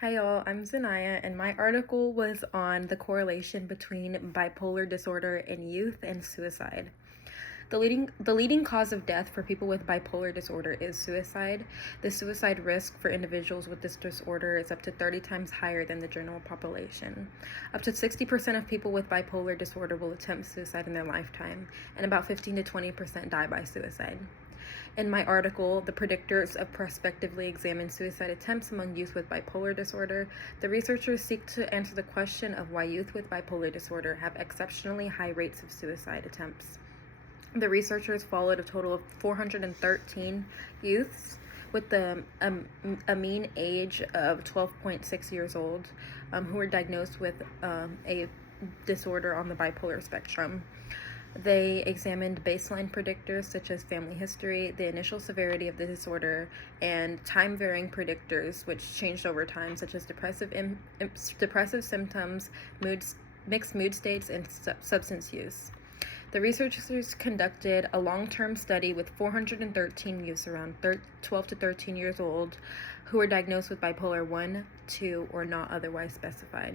Hi y'all, I'm Zanaya, and my article was on the correlation between bipolar disorder in youth and suicide. The leading cause of death for people with bipolar disorder is suicide. The suicide risk for individuals with this disorder is up to 30 times higher than the general population. Up to 60% of people with bipolar disorder will attempt suicide in their lifetime, and about 15 to 20% die by suicide. In my article, The Predictors of Prospectively Examined Suicide Attempts Among Youth with Bipolar Disorder, the researchers seek to answer the question of why youth with bipolar disorder have exceptionally high rates of suicide attempts. The researchers followed a total of 413 youths with a mean age of 12.6 years old who were diagnosed with a disorder on the bipolar spectrum. They examined baseline predictors such as family history, the initial severity of the disorder, and time-varying predictors which changed over time, such as depressive symptoms, mixed mood states, and substance use. The researchers conducted a long-term study with 413 youths around 12 to 13 years old who were diagnosed with bipolar 1, 2, or not otherwise specified.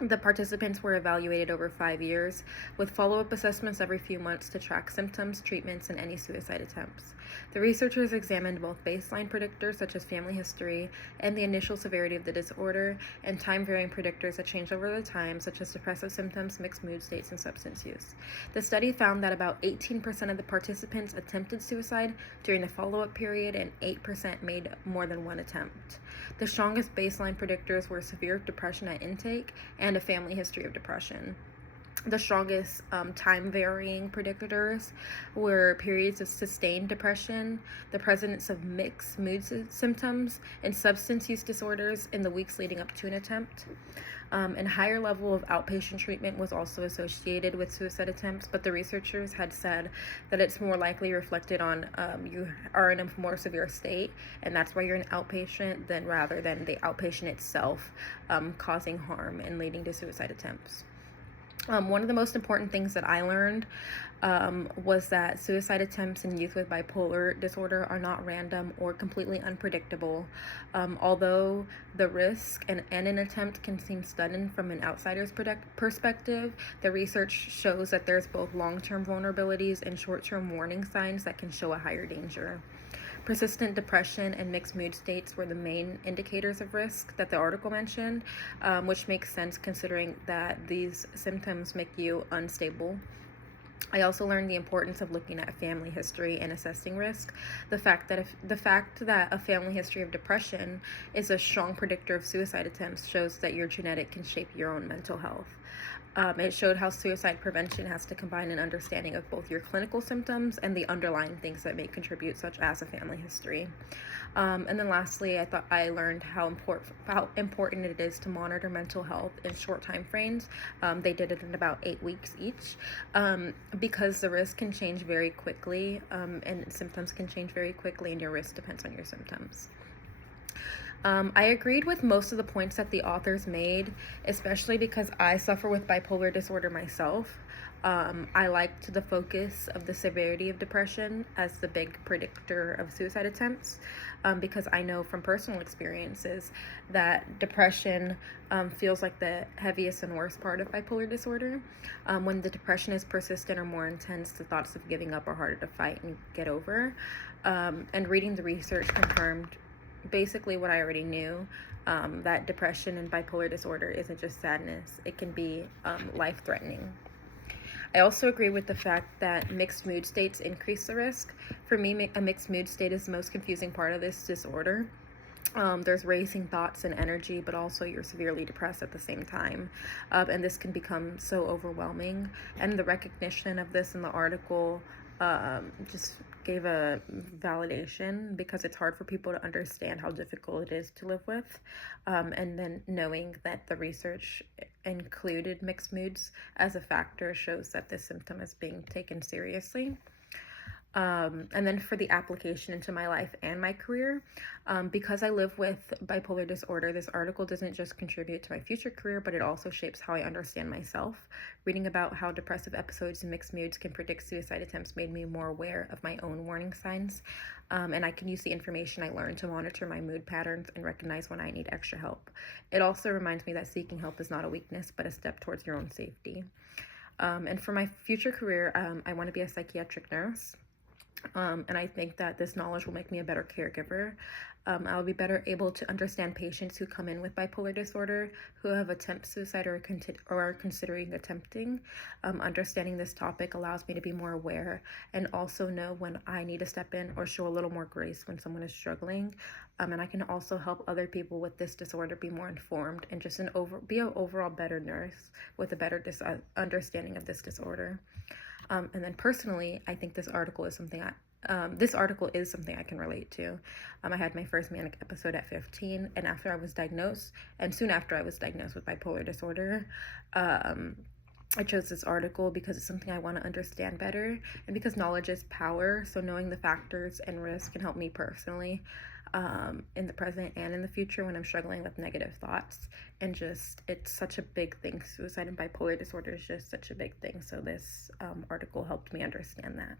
The participants were evaluated over 5 years, with follow-up assessments every few months to track symptoms, treatments, and any suicide attempts. The researchers examined both baseline predictors such as family history and the initial severity of the disorder, and time-varying predictors that change over the time such as depressive symptoms, mixed mood states, and substance use. The study found that about 18% of the participants attempted suicide during the follow-up period, and 8% made more than one attempt. The strongest baseline predictors were severe depression at intake and a family history of depression. The strongest time-varying predictors were periods of sustained depression, the presence of mixed mood symptoms, and substance use disorders in the weeks leading up to an attempt. And higher level of outpatient treatment was also associated with suicide attempts, but the researchers had said that it's more likely reflected on you are in a more severe state, and that's why you're an outpatient, rather than the outpatient itself causing harm and leading to suicide attempts. One of the most important things that I learned was that suicide attempts in youth with bipolar disorder are not random or completely unpredictable. Although the risk and an attempt can seem sudden from an outsider's perspective, the research shows that there's both long-term vulnerabilities and short-term warning signs that can show a higher danger. Persistent depression and mixed mood states were the main indicators of risk that the article mentioned, which makes sense considering that these symptoms make you unstable. I also learned the importance of looking at family history and assessing risk. The fact that a family history of depression is a strong predictor of suicide attempts shows that your genetic can shape your own mental health. It showed how suicide prevention has to combine an understanding of both your clinical symptoms and the underlying things that may contribute, such as a family history. And then lastly, I learned how important it is to monitor mental health in short time frames. They did it in about 8 weeks each, because the risk can change very quickly, and symptoms can change very quickly, and your risk depends on your symptoms. I agreed with most of the points that the authors made, especially because I suffer with bipolar disorder myself. I liked the focus of the severity of depression as the big predictor of suicide attempts, because I know from personal experiences that depression feels like the heaviest and worst part of bipolar disorder. When the depression is persistent or more intense, the thoughts of giving up are harder to fight and get over. And reading the research confirmed basically what I already knew, that depression and bipolar disorder isn't just sadness, it can be life-threatening. I also agree with the fact that mixed mood states increase the risk. For me, a mixed mood state is the most confusing part of this disorder. There's racing thoughts and energy, but also you're severely depressed at the same time. And this can become so overwhelming. And the recognition of this in the article just gave a validation, because it's hard for people to understand how difficult it is to live with. And then knowing that the research included mixed moods as a factor shows that this symptom is being taken seriously. And then for the application into my life and my career, because I live with bipolar disorder, this article doesn't just contribute to my future career, but it also shapes how I understand myself. Reading about how depressive episodes and mixed moods can predict suicide attempts made me more aware of my own warning signs. And I can use the information I learned to monitor my mood patterns and recognize when I need extra help. It also reminds me that seeking help is not a weakness, but a step towards your own safety. And for my future career, I want to be a psychiatric nurse. And I think that this knowledge will make me a better caregiver. I'll be better able to understand patients who come in with bipolar disorder, who have attempted suicide or are considering attempting. Understanding this topic allows me to be more aware and also know when I need to step in or show a little more grace when someone is struggling. And I can also help other people with this disorder be more informed and just be an overall better nurse with a better understanding of this disorder. And then personally, I think this article is something I can relate to. I had my first manic episode at 15, and soon after I was diagnosed with bipolar disorder, I chose this article because it's something I want to understand better, and because knowledge is power, so knowing the factors and risks can help me personally in the present and in the future when I'm struggling with negative thoughts. And just, it's such a big thing. Suicide and bipolar disorder is just such a big thing. So this article helped me understand that.